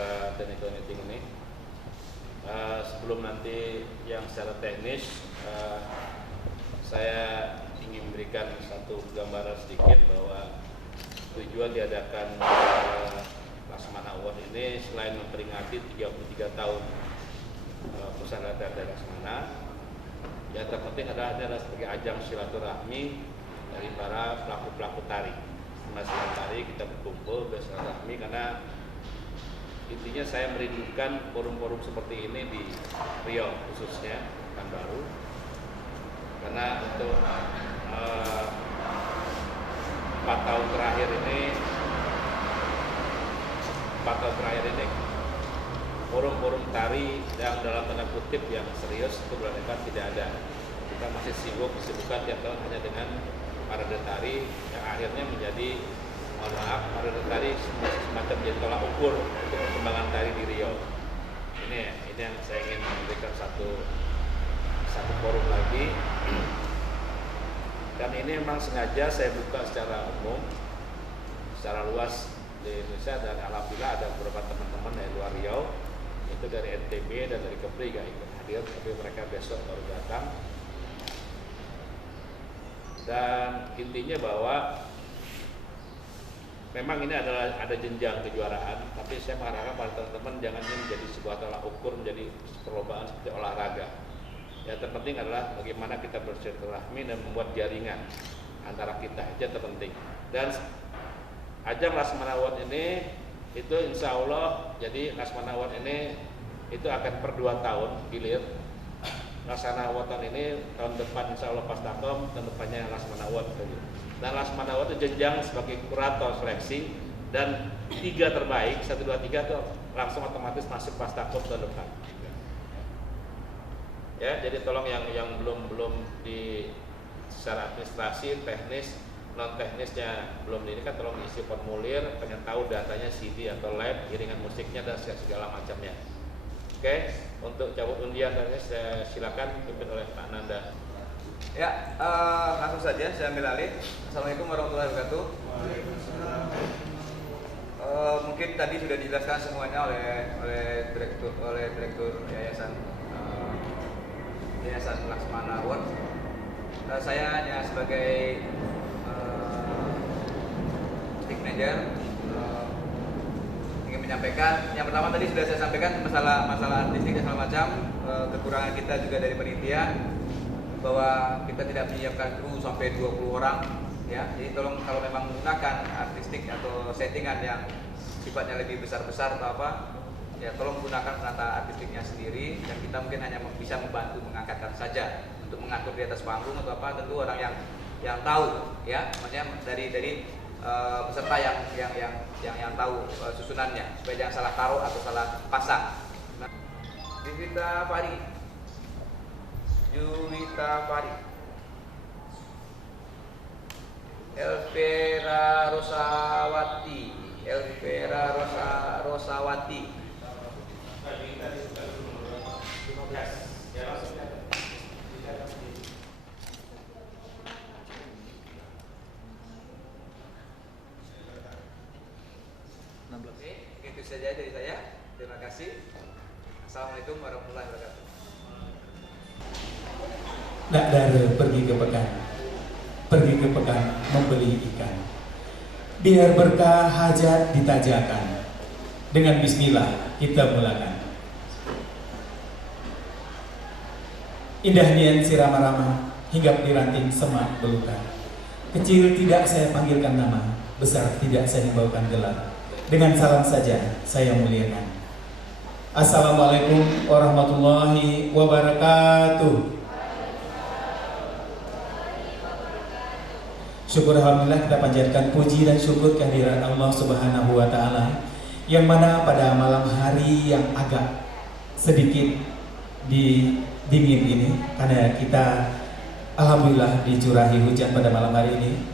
acara technical meeting ini. Sebelum nanti yang secara teknis, saya ingin memberikan satu gambaran sedikit bahwa tujuan diadakan Laksamana Award ini selain memperingati 33 tahun Pusat Data Laksamana, yang terpenting adalah sebagai ajang silaturahmi dari para pelaku-pelaku tari. Masing-masing tari kita berkumpul bersilaturahmi karena intinya saya merindukan forum-forum seperti ini di Riau khususnya Pekanbaru, karena untuk 4 tahun terakhir ini forum-forum tari yang dalam tanda kutip yang serius itu benar-benar tidak ada. Kita masih sibuk kesibukan tiap tahun hanya dengan parade tari yang akhirnya menjadi, mohon maaf, parade tari semacam jadi tolak ukur untuk perkembangan tari di Riau. Ini yang saya ingin memberikan satu forum lagi. Dan ini memang sengaja saya buka secara umum, secara luas di Indonesia, dan alhamdulillah ada beberapa teman-teman dari luar Riau, itu dari NTB dan dari Kepri gak ikut hadir, tapi mereka besok baru datang. Dan intinya bahwa memang ini ada jenjang kejuaraan, tapi saya mengharapkan pada teman-teman jangan ini menjadi sebuah tolak ukur, menjadi perlombaan seperti olahraga. Yang terpenting adalah bagaimana kita bersilaturahmi dan membuat jaringan antara kita, itu yang terpenting. Dan ajang Laksamana Award ini itu insya Allah, jadi Laksamana Award ini itu akan per 2 tahun gilir. Laksamana Award tahun ini, tahun depan insya Allah pas takom, tahun depannya Laksamana Award. Dan Laksamana Award itu jenjang sebagai kurator seleksi, dan 3 terbaik, 1, 2, 3 itu langsung otomatis masuk pas takom tahun depan. Ya, jadi tolong yang belum di secara administrasi, teknis, non teknisnya belum ini kan tolong isi formulir, pengen tahu datanya CD atau live, iringan musiknya dan segala macamnya. Oke, untuk cabut undian dan saya silakan dipimpin oleh Pak Nanda. Ya, langsung saja saya ambil alih. Assalamualaikum warahmatullahi wabarakatuh. Mungkin tadi sudah dijelaskan semuanya oleh direktur Yayasan Laksamana Award. Saya hanya sebagai stick manager ingin menyampaikan. Yang pertama tadi sudah saya sampaikan masalah artistik dan segala macam, kekurangan kita juga dari panitia bahwa kita tidak menyiapkan kru sampai 20 orang ya. Jadi tolong kalau memang menggunakan artistik atau settingan yang sifatnya lebih besar-besar atau apa, ya tolong gunakan penata artistiknya sendiri, dan kita mungkin hanya bisa membantu mengangkatkan saja. Untuk mengatur di atas panggung atau apa tentu orang yang tahu ya, maksudnya dari peserta yang tahu susunannya, supaya jangan salah taruh atau salah pasang. Juwita Fari, Elvira Rosawati. 16. Itu saja dari saya. Terima kasih. Assalamualaikum warahmatullahi wabarakatuh. Nak dara pergi ke pekan membeli ikan. Biar berkah hajat ditajakan. Dengan bismillah kita mulakan. Indah nian si rama-rama hinggap di ranting semak belukar. Kecil tidak saya panggilkan nama, besar tidak saya himbaukan gelar. Dengan salam saja saya muliakan. Assalamualaikum warahmatullahi wabarakatuh. Syukur alhamdulillah kita panjatkan puji dan syukur kehadiran Allah Subhanahu wa taala, yang mana pada malam hari yang agak sedikit dingin ini, karena kita alhamdulillah dicurahi hujan pada malam hari ini.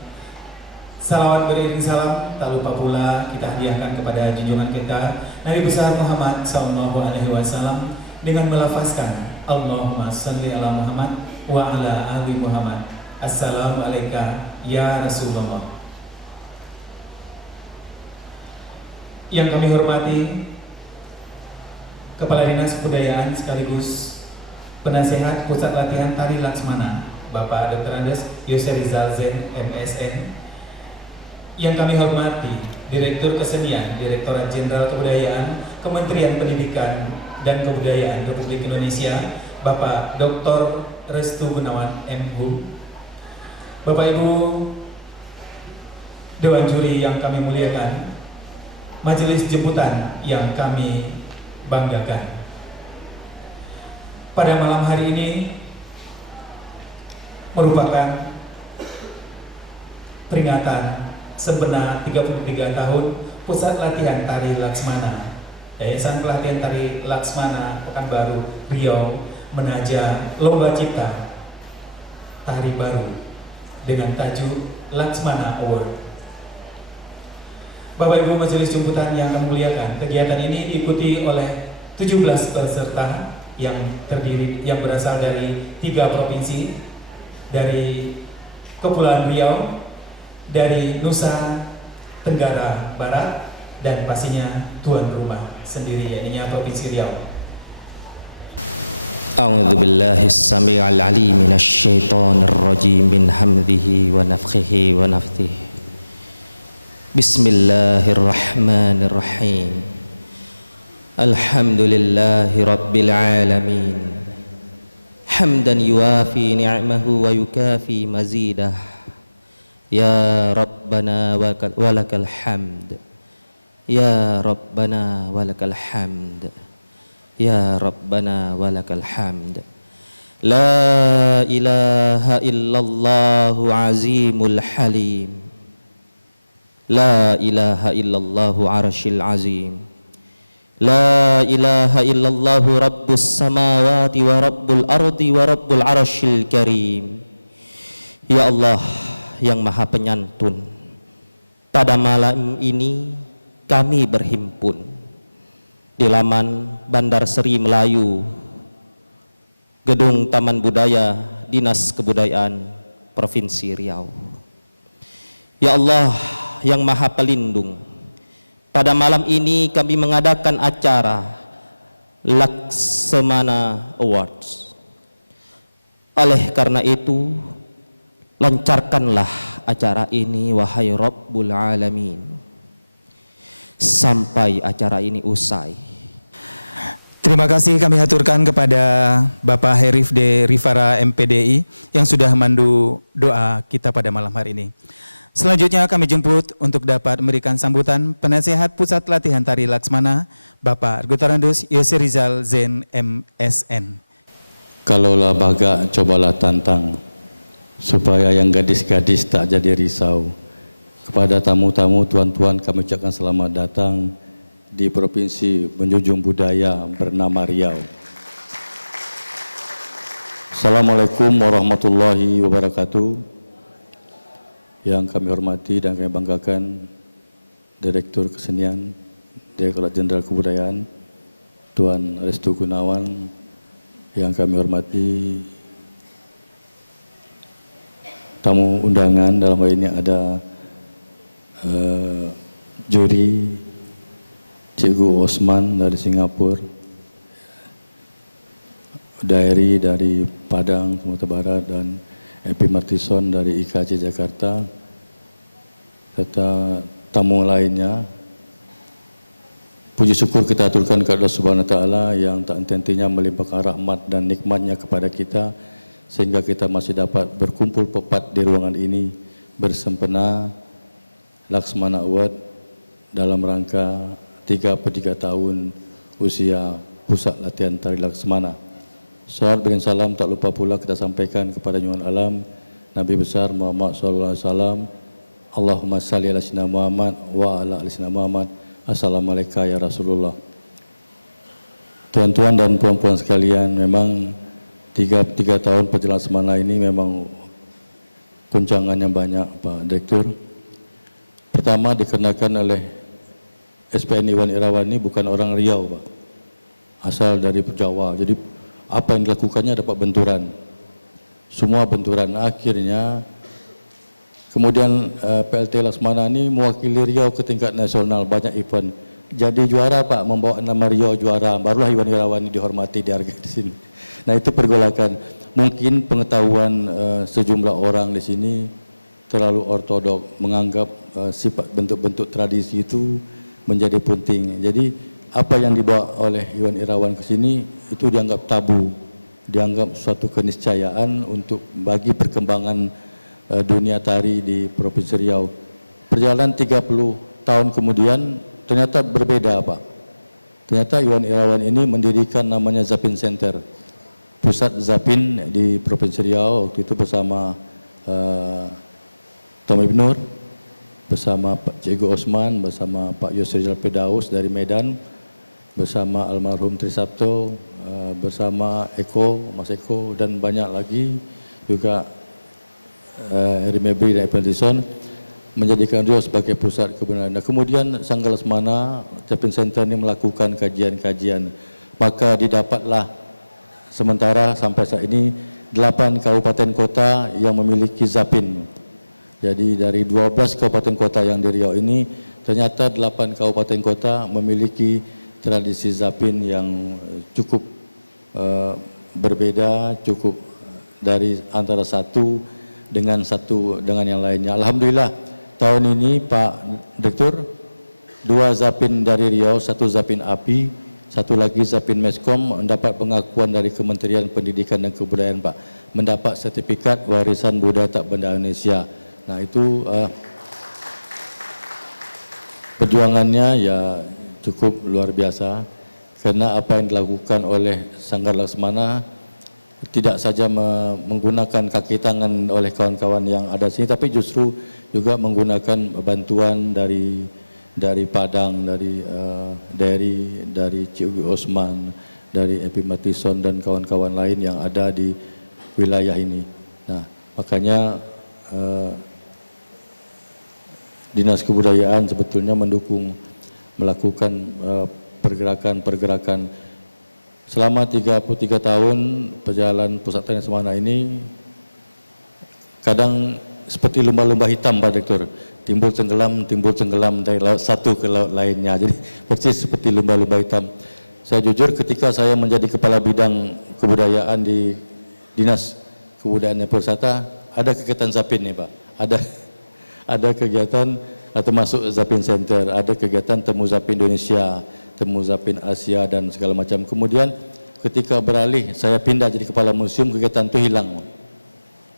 Salawat beriring salam tak lupa pula kita hadiahkan kepada junjungan kita Nabi besar Muhammad SAW dengan melafazkan Allahumma salli ala Muhammad wa ala ali Muhammad. Assalamualaikum ya Rasulullah. Yang kami hormati Kepala Dinas Kebudayaan sekaligus Penasehat Pusat Latihan Tari Laksmana, Bapak Dr. Andes Yose Rizal Zen, MSN. Yang kami hormati Direktur Kesenian, Direktorat Jenderal Kebudayaan, Kementerian Pendidikan dan Kebudayaan Republik Indonesia, Bapak Dr. Restu Gunawan M.Hum. Bapak Ibu Dewan Juri yang kami muliakan, majelis jemputan yang kami banggakan. Pada malam hari ini merupakan peringatan sempena 33 tahun Pusat Latihan Tari Laksmana, Yayasan Pelatihan Tari Laksmana Pekanbaru Riau menaja Lomba Cipta Tari Baru dengan tajuk Laksmana Award. Bapak Ibu majelis jemputan yang kami muliakan, kegiatan ini diikuti oleh 17 peserta yang berasal dari 3 provinsi, dari Kepulauan Riau, dari Nusa Tenggara Barat, dan pastinya tuan rumah sendiri, yaitu Provinsi Riau. A'udzu billahi as-sami'il 'alim minasy syaithanir rajim min hamdzihi wa nafthihi wa nafthihi. Bismillahirrahmanirrahim. Alhamdulillahi rabbil alamin. Hamdan yuwafi ni'amahu wa yukafi mazidah. Ya Rabbana walakal hamd. Ya Rabbana walakal hamd. Ya Rabbana walakal hamd. La ilaha illallahu azimul halim. La ilaha illallahu arsyil azim. La ilaha illallahu rabbus samawati wa rabbul ardi wa rabbul arsyil karim. Ya Allah yang maha penyantun, pada malam ini kami berhimpun di laman Bandar Seri Melayu, Gedung Taman Budaya Dinas Kebudayaan Provinsi Riau. Ya Allah yang maha pelindung, pada malam ini kami mengadakan acara Laksmana Awards. Oleh karena itu, lancarkanlah acara ini wahai Rabbul Alamin sampai acara ini usai. Terima kasih kami haturkan kepada Bapak Herif de Rivara MPDI yang sudah memandu doa kita pada malam hari ini. Selanjutnya kami jemput untuk dapat memberikan sambutan Penasehat Pusat Latihan Tari Laksmana, Bapak Dr. Andes Yose Rizal Zen MSN. Kalaulah baga, cobalah tantang, supaya yang gadis-gadis tak jadi risau. Kepada tamu-tamu, tuan-tuan, kami ucapkan selamat datang di Provinsi menjunjung budaya bernama Riau. Assalamualaikum warahmatullahi wabarakatuh. Yang kami hormati dan kami banggakan Direktur Kesenian, Direktorat Jenderal Kebudayaan, Tuan Restu Gunawan. Yang kami hormati tamu undangan, dalam hal ini ada juri Cikgu Osman dari Singapura, Dairi dari Padang, Sumatera Barat, dan Epi Martison dari IKJ Jakarta, serta tamu lainnya. Puji syukur kita aturkan kepada Allah Subhanahu wa taala yang tak henti-hentinya melimpahkan rahmat dan nikmatnya kepada kita, sehingga kita masih dapat berkumpul pepat di ruangan ini bersempena Laksmana Award dalam rangka 33 tahun usia Pusat Latihan Tari Laksmana. Salawat dan salam tak lupa pula kita sampaikan kepada junjungan alam Nabi besar Muhammad SAW. Allahumma salli ala sayyidina Muhammad wa ala ali sayyidina Muhammad. Assalamualaikum ya Rasulullah. Tuan-tuan dan puan-puan sekalian, memang 3 tahun perjalanan Laksmana ini memang guncangannya banyak, Pak Direktur. Pertama, dikarenakan oleh SPN Iwan Irawan ini bukan orang Riau, Pak. Asal dari Jawa. Jadi apa yang dilakukannya dapat benturan. Semua benturan. Akhirnya kemudian PLT Laksmana ini mewakili Riau ke tingkat nasional, banyak event. jadi juara Pak, membawa nama Riau juara, barulah Iwan Irawan dihormati, dihargai di sini. Nah itu pergolakan. Mungkin pengetahuan sejumlah orang di sini terlalu ortodok, menganggap sifat bentuk-bentuk tradisi itu menjadi penting. Jadi apa yang dibawa oleh Iwan Irawan ke sini itu dianggap tabu, dianggap suatu keniscayaan untuk bagi perkembangan dunia tari di Provinsi Riau. Perjalanan 30 tahun kemudian ternyata berbeda Pak. Ternyata Iwan Irawan ini mendirikan namanya Zapin Center, pusat Zapin di Provinsi Riau waktu itu bersama Tom Ibnur, bersama Pak Cikgu Osman, bersama Pak Yusril Pedaus dari Medan, bersama almarhum Trisabto, bersama Eko, Mas Eko, dan banyak lagi juga Rimebri dan Epentison, menjadikan Riau sebagai pusat kebenaran. Nah, kemudian Sangga Lesmana, Zapin Center ini melakukan kajian-kajian, maka didapatlah sementara sampai saat ini 8 kabupaten kota yang memiliki Zapin. Jadi dari 12 kabupaten kota yang di Riau ini, ternyata 8 kabupaten kota memiliki tradisi Zapin yang cukup berbeda, cukup dari antara satu dengan yang lainnya. Alhamdulillah tahun ini Pak Direktur, 2 Zapin dari Riau, 1 Zapin API, 1 lagi Zapin Meskom mendapat pengakuan dari Kementerian Pendidikan dan Kebudayaan Pak, mendapat sertifikat warisan budaya tak benda Indonesia. Nah itu perjuangannya ya cukup luar biasa, karena apa yang dilakukan oleh Sanggar Lesmana tidak saja menggunakan kaki tangan oleh kawan-kawan yang ada sini, tapi justru juga menggunakan bantuan dari Padang, dari Cikgu Osman, dari Epi Matison dan kawan-kawan lain yang ada di wilayah ini. Nah, makanya Dinas Kebudayaan sebetulnya melakukan pergerakan selama 33 tahun perjalanan Pusat Tani Semana ini. Kadang seperti lumba-lumba hitam Pak Direktur, timbul tenggelam dari laut satu ke laut lainnya, jadi persis seperti lumba-lumba hitam. Saya jujur ketika saya menjadi kepala bidang kebudayaan di Dinas Kebudayaan dan Pariwisata, ada kegiatan Zapin nih Pak, ada kegiatan termasuk Zapin Center, ada kegiatan Temu Zapin Indonesia, Temu Zapin Asia dan segala macam. Kemudian ketika beralih saya pindah jadi kepala museum, kegiatan itu hilang.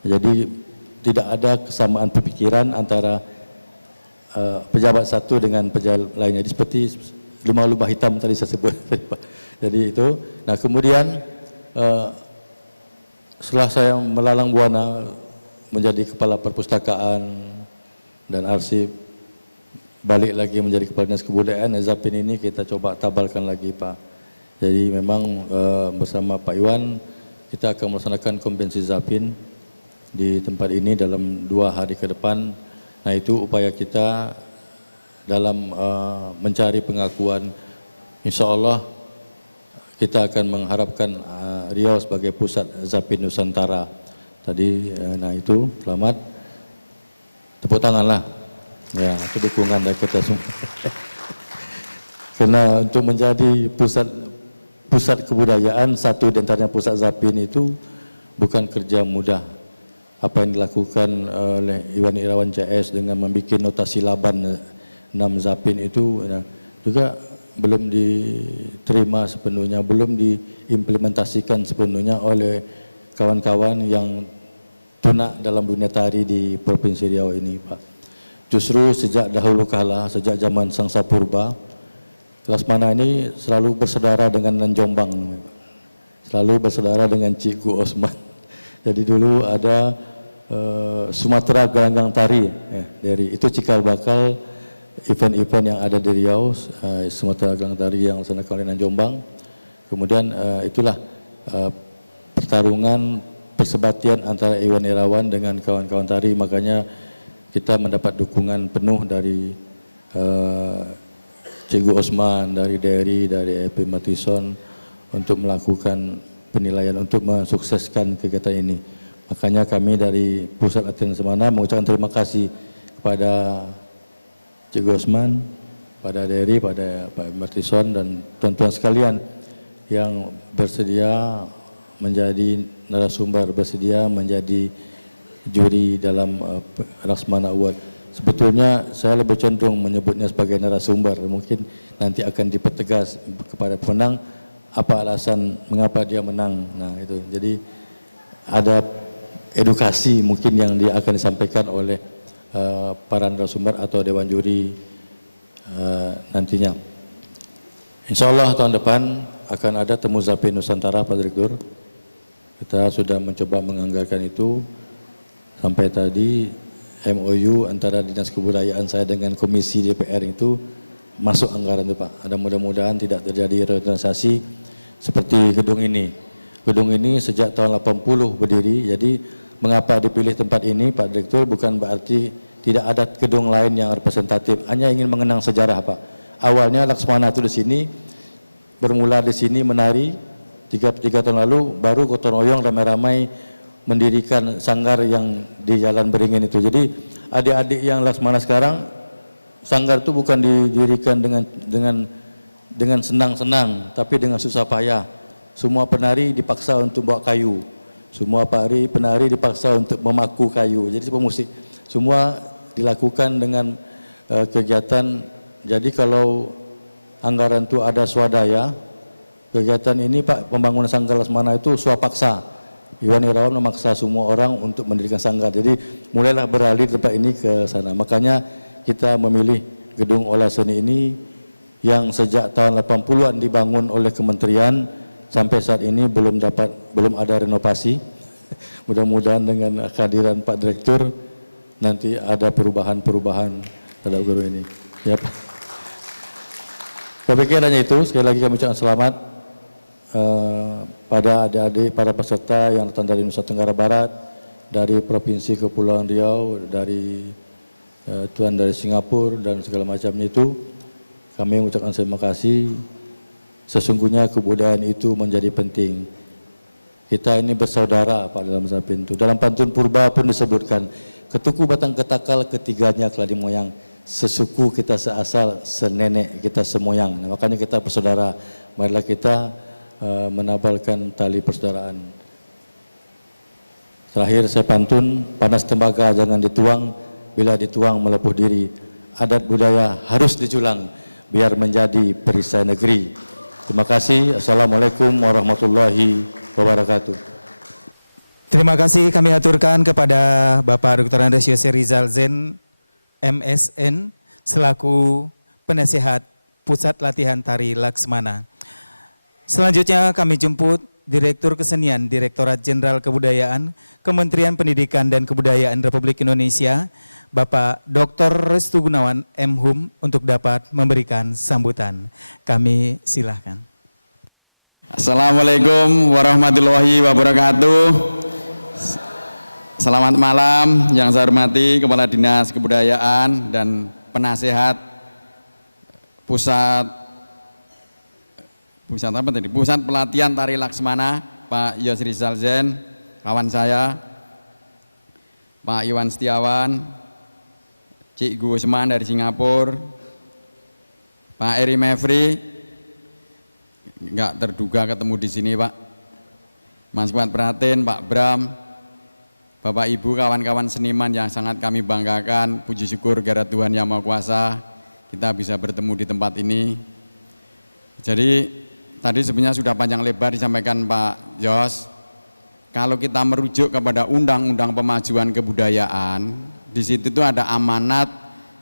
Jadi tidak ada kesamaan pemikiran antara pejabat satu dengan pejabat lainnya. Jadi seperti lumba-lumba hitam tadi saya sebut. Jadi itu. Nah kemudian setelah saya melalang buana menjadi kepala perpustakaan dan arsip, balik lagi menjadi kepala Dinas Kebudayaan, Zapin ini kita coba tabalkan lagi Pak. Jadi memang bersama Pak Iwan kita akan melaksanakan konvensi Zapin di tempat ini dalam 2 hari ke depan. Nah itu upaya kita dalam mencari pengakuan. Insya Allah kita akan mengharapkan Riau sebagai pusat Zapin Nusantara. Tadi, nah itu selamat, tepuk tangan lah. Ya, itu dukungan dari kita semua. Karena untuk menjadi pusat kebudayaan, satu di antaranya pusat Zapin itu bukan kerja mudah. Apa yang dilakukan oleh Iwan Irawan CS dengan membuat nota silaban 6 Zapin itu juga belum diterima sepenuhnya, belum diimplementasikan sepenuhnya oleh kawan-kawan yang tunak dalam dunia tari di Provinsi Riau ini Pak. Justru sejak dahulu kala, sejak zaman Sangsa Purba, Lesmana ini selalu bersaudara dengan Nanjombang, selalu bersaudara dengan Cikgu Osman. Jadi dulu ada Sumatera Gelanggang Tari, dari itu cikal bakal event-event yang ada di Riau, Sumatera Gelanggang Tari yang dilaksanakan oleh Nanjombang. Kemudian itulah pertarungan persebatian antara Iwan Irawan dengan kawan-kawan tari, makanya kita mendapat dukungan penuh dari Cikgu Osman, dari Epi Matison untuk melakukan penilaian, untuk mensukseskan kegiatan ini. Makanya kami dari Pusat Latihan Semana mengucapkan terima kasih kepada Cikgu Osman, pada Dery, pada Pak Martison dan tuan-tuan sekalian yang bersedia menjadi narasumber, bersedia menjadi juri dalam Laksmana Award. Sebetulnya saya lebih cenderung menyebutnya sebagai narasumber. Mungkin nanti akan dipertegas kepada pemenang apa alasan mengapa dia menang. Nah itu, jadi ada edukasi mungkin yang dia akan disampaikan oleh para narasumber atau dewan juri nantinya. Insya Allah tahun depan akan ada temu Zapin Nusantara, Pak Direktur. Kita sudah mencoba menganggarkan itu. Sampai tadi MOU antara Dinas Kebudayaan saya dengan Komisi DPR itu masuk anggaran itu Pak. Ada mudah-mudahan tidak terjadi reorganisasi seperti gedung ini. Gedung ini sejak tahun 80 berdiri, jadi mengapa dipilih tempat ini Pak Direktur bukan berarti tidak ada gedung lain yang representatif, hanya ingin mengenang sejarah Pak. Awalnya Laksmana itu di sini, bermula di sini menari 3 tahun lalu, baru gotong royong ramai-ramai mendirikan sanggar yang di Jalan Beringin itu. Jadi adik-adik yang Laksmana sekarang, sanggar itu bukan didirikan dengan senang-senang, tapi dengan susah payah. Semua penari dipaksa untuk bawa kayu, semua penari dipaksa untuk memaku kayu. Jadi pemusik semua dilakukan dengan kegiatan. Jadi kalau anggaran itu ada swadaya, kegiatan ini Pak, pembangunan sanggar Laksmana itu swapaksa. Iwan Irawan memaksa semua orang untuk mendirikan sanggar. Jadi mulailah beralih tempat ini ke sana. Makanya kita memilih gedung olah seni ini yang sejak tahun 80-an dibangun oleh kementerian sampai saat ini belum ada renovasi. Mudah-mudahan dengan kehadiran Pak Direktur nanti ada perubahan-perubahan terhadap gedung ini. Ya Pak. Saya pikir hanya itu. Sekali lagi kami ucapkan selamat pada adik-adik, para peserta yang datang dari Nusa Tenggara Barat, dari Provinsi Kepulauan Riau, dari tuan dari Singapura dan segala macamnya itu. Kami mengucapkan terima kasih. Sesungguhnya kebudayaan itu menjadi penting. Kita ini bersaudara Pak dalam Zapin itu. Dalam pantun purba pun disebutkan, ketuku batang ketakal ketiganya keladi moyang. Sesuku kita seasal, senenek kita semoyang. Nah, makanya kita bersaudara. Marilah kita menabalkan tali persaudaraan. Terakhir saya pantun, panas tembaga jangan dituang, bila dituang melepuh diri. Adat budaya harus dijulang, biar menjadi perisai negeri. Terima kasih. Assalamualaikum warahmatullahi wabarakatuh. Terima kasih kami aturkan kepada Bapak Dr. Andes Yose Rizal Zen, MSN, selaku penasehat Pusat Latihan Tari Laksmana. Selanjutnya kami jemput Direktur Kesenian Direktorat Jenderal Kebudayaan Kementerian Pendidikan dan Kebudayaan Republik Indonesia, Bapak Dr. Restu Gunawan M.Hum untuk dapat memberikan sambutan. Kami silahkan. Assalamualaikum warahmatullahi wabarakatuh. Selamat malam yang saya hormati Kepala Dinas Kebudayaan dan Penasehat Pusat Pelatihan Tari Laksmana, Pak Yos Rizal Zen, kawan saya, Pak Iwan Setiawan, Cik Gusman dari Singapura, Pak Eri Mevri, nggak terduga ketemu di sini Pak, Mas Kuat Pratin, Pak Bram, Bapak Ibu, kawan-kawan seniman yang sangat kami banggakan. Puji syukur gara Tuhan Yang Maha Kuasa kita bisa bertemu di tempat ini. Jadi tadi sebenarnya sudah panjang lebar disampaikan Pak Yos. Kalau kita merujuk kepada Undang-Undang Pemajuan Kebudayaan, di situ itu ada amanat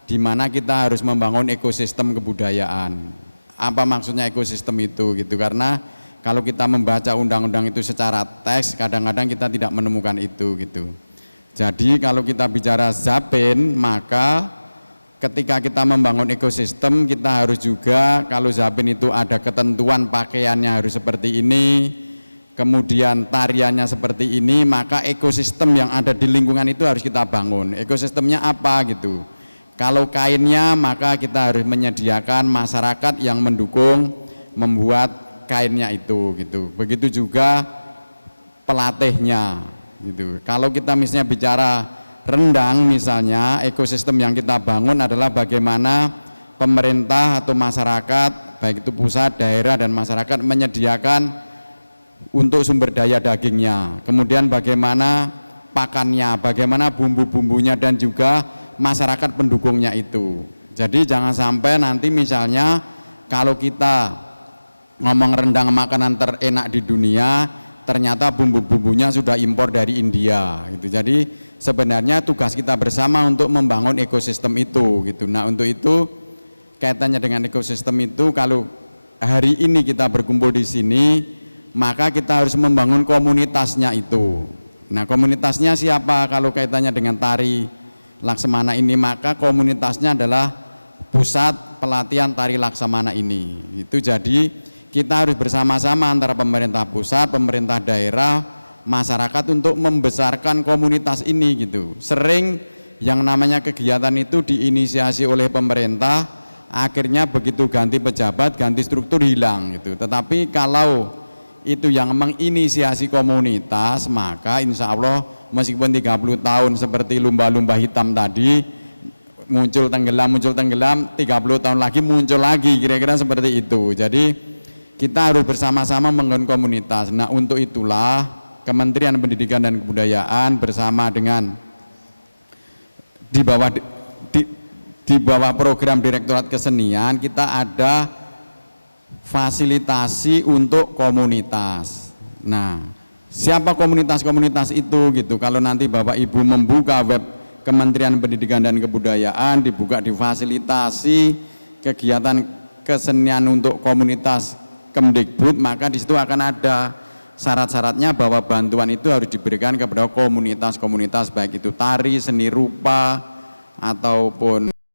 di mana kita harus membangun ekosistem kebudayaan. Apa maksudnya ekosistem itu gitu? Karena kalau kita membaca undang-undang itu secara teks, kadang-kadang kita tidak menemukan itu gitu. Jadi kalau kita bicara Zapin, maka ketika kita membangun ekosistem, kita harus juga, kalau Zapin itu ada ketentuan pakaiannya harus seperti ini, kemudian tariannya seperti ini, maka ekosistem yang ada di lingkungan itu harus kita bangun. Ekosistemnya apa gitu? Kalau kainnya, maka kita harus menyediakan masyarakat yang mendukung membuat kainnya itu gitu. Begitu juga pelatihnya gitu. Kalau kita misalnya bicara rendang misalnya, ekosistem yang kita bangun adalah bagaimana pemerintah atau masyarakat, baik itu pusat, daerah, dan masyarakat menyediakan untuk sumber daya dagingnya, kemudian bagaimana pakannya, bagaimana bumbu-bumbunya, dan juga masyarakat pendukungnya itu. Jadi jangan sampai nanti misalnya kalau kita ngomong rendang makanan terenak di dunia, ternyata bumbu-bumbunya sudah impor dari India gitu. Jadi sebenarnya tugas kita bersama untuk membangun ekosistem itu gitu. Nah, untuk itu kaitannya dengan ekosistem itu, kalau hari ini kita berkumpul di sini, maka kita harus membangun komunitasnya itu. Nah, komunitasnya siapa? Kalau kaitannya dengan tari Laksamana ini, maka komunitasnya adalah pusat pelatihan tari Laksamana ini. Itu jadi kita harus bersama-sama antara pemerintah pusat, pemerintah daerah, masyarakat untuk membesarkan komunitas ini gitu. Sering yang namanya kegiatan itu diinisiasi oleh pemerintah, akhirnya begitu ganti pejabat, ganti struktur hilang gitu. Tetapi kalau itu yang menginisiasi komunitas, maka insya Allah meskipun 30 tahun seperti lumba-lumba hitam tadi, muncul tenggelam, 30 tahun lagi muncul lagi, kira-kira seperti itu. Jadi kita harus bersama-sama membangun komunitas. Nah, untuk itulah Kementerian Pendidikan dan Kebudayaan bersama dengan di bawah program Direktorat Kesenian, kita ada fasilitasi untuk komunitas. Nah, siapa komunitas-komunitas itu gitu? Kalau nanti Bapak Ibu membuka web Kementerian Pendidikan dan Kebudayaan, dibuka difasilitasi kegiatan kesenian untuk komunitas Kemdikbud, maka di situ akan ada syarat-syaratnya bahwa bantuan itu harus diberikan kepada komunitas-komunitas, baik itu tari, seni rupa, ataupun